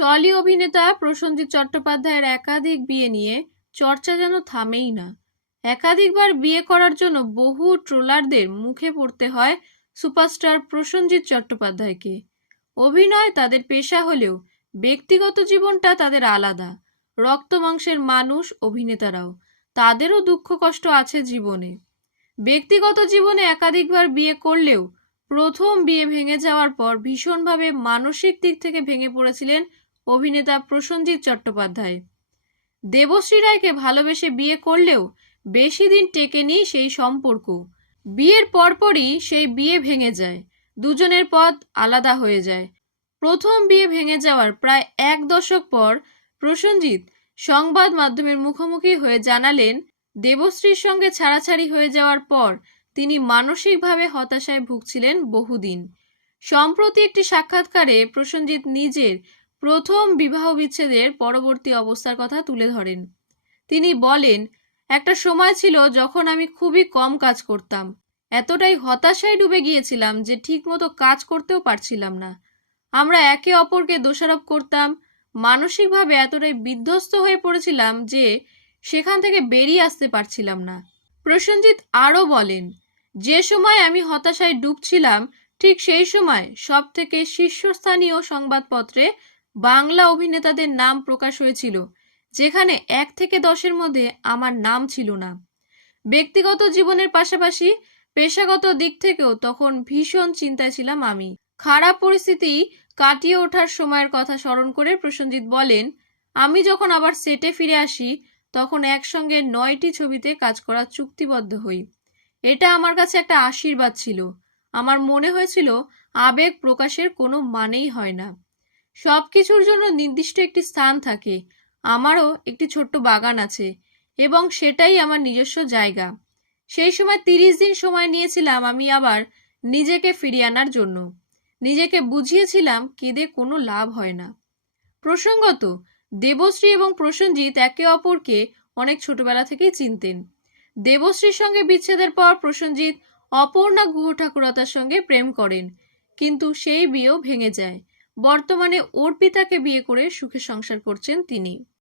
Trolley অভিনেতা প্রসেনজিৎ চট্টোপাধ্যায়ের একাধিক বিয়ে নিয়ে চর্চা যেন থামেই না। একাধিকবার বিয়ে করার জন্য বহু ট্রোলারদের মুখে পড়তে হয় সুপারস্টার প্রসেনজিৎ চট্টোপাধ্যায়কে। অভিনয় তাদের পেশা হলেও ব্যক্তিগত জীবনটা তাদের আলাদা। রক্ত মাংসের মানুষ অভিনেতারাও। তাদেরও দুঃখ কষ্ট আছে জীবনে। ব্যক্তিগত জীবনে একাধিকবার বিয়ে করলেও প্রথম বিয়ে ভেঙে যাওয়ার পর ভীষণভাবে মানসিক দিক থেকে ভেঙে পড়েছিলেন অভিনেতা প্রসেনজিৎ চট্টোপাধ্যায়। দেবশ্রী রায়কে ভালোবেসে বিয়ে করলেও বেশি দিন টেকেনি সেই সম্পর্ক। বিয়ের পরপরই সেই বিয়ে ভেঙে যায়। দুজনের পথ আলাদা হয়ে যায়। প্রথম বিয়ে ভেঙে যাওয়ার প্রায় এক দশক পর প্রসেনজিৎ সংবাদ মাধ্যমের মুখোমুখি হয়ে জানালেন, দেবশ্রীর সঙ্গে ছাড়াছাড়ি হয়ে যাওয়ার পর তিনি মানসিকভাবে হতাশায় ভুগছিলেন বহুদিন। সম্প্রতি একটি সাক্ষাৎকারে প্রসেনজিৎ নিজের প্রথম বিবাহ বিচ্ছেদের পরবর্তী অবস্থার কথা তুলে ধরেন। তিনি বলেন, একটা সময় ছিল যখন আমি খুবই কম কাজ করতাম। এতটাই হতাশায় ডুবে গিয়েছিলাম যে ঠিকমতো কাজ করতেও পারছিলাম না। আমরা একে অপরকে দোষারোপ করতাম। মানসিকভাবে এতটাই বিধ্বস্ত হয়ে পড়েছিলাম যে সেখান থেকে বেরিয়ে আসতে পারছিলাম না। প্রসেনজিৎ আরও বলেন, যে সময় আমি হতাশায় ডুবছিলাম, ঠিক সেই সময় সব থেকে শীর্ষস্থানীয় সংবাদপত্রে বাংলা অভিনেতাদের নাম প্রকাশ হয়েছিল, যেখানে এক থেকে দশের মধ্যে আমার নাম ছিল না। ব্যক্তিগত জীবনের পাশাপাশি পেশাগত দিক থেকেও তখন ভীষণ চিন্তায় ছিলাম আমি। খারাপ পরিস্থিতি কাটিয়ে ওঠার সময়ের কথা স্মরণ করে প্রসেনজিৎ বলেন, আমি যখন আবার সেটে ফিরে আসি, তখন একসঙ্গে নয়টি ছবিতে কাজ করা চুক্তিবদ্ধ হই। এটা আমার কাছে একটা আশীর্বাদ ছিল। আমার মনে হয়েছিল, আবেগ প্রকাশের কোনো মানেই হয় না। সব কিছুর জন্য নির্দিষ্ট একটি স্থান থাকে। আমারও একটি ছোট্ট বাগান আছে এবং সেটাই আমার নিজস্ব জায়গা। সেই সময় তিরিশ দিন সময় নিয়েছিলাম আমি আবার নিজেকে ফিরিয়ে আনার জন্য। নিজেকে বুঝিয়েছিলাম কেঁদে কোনো লাভ হয় না। প্রসঙ্গত, দেবশ্রী এবং প্রসেনজিৎ একে অপরকে অনেক ছোটবেলা থেকেই চিনতেন। দেবশ্রীর সঙ্গে বিচ্ছেদের পর প্রসেনজিৎ অপর্ণা গুহ ঠাকুরতার সঙ্গে প্রেম করেন, কিন্তু সেই বিয়েও ভেঙে যায়। বর্তমানে অর্পিতাকে বিয়ে করে সুখে সংসার করছেন তিনি।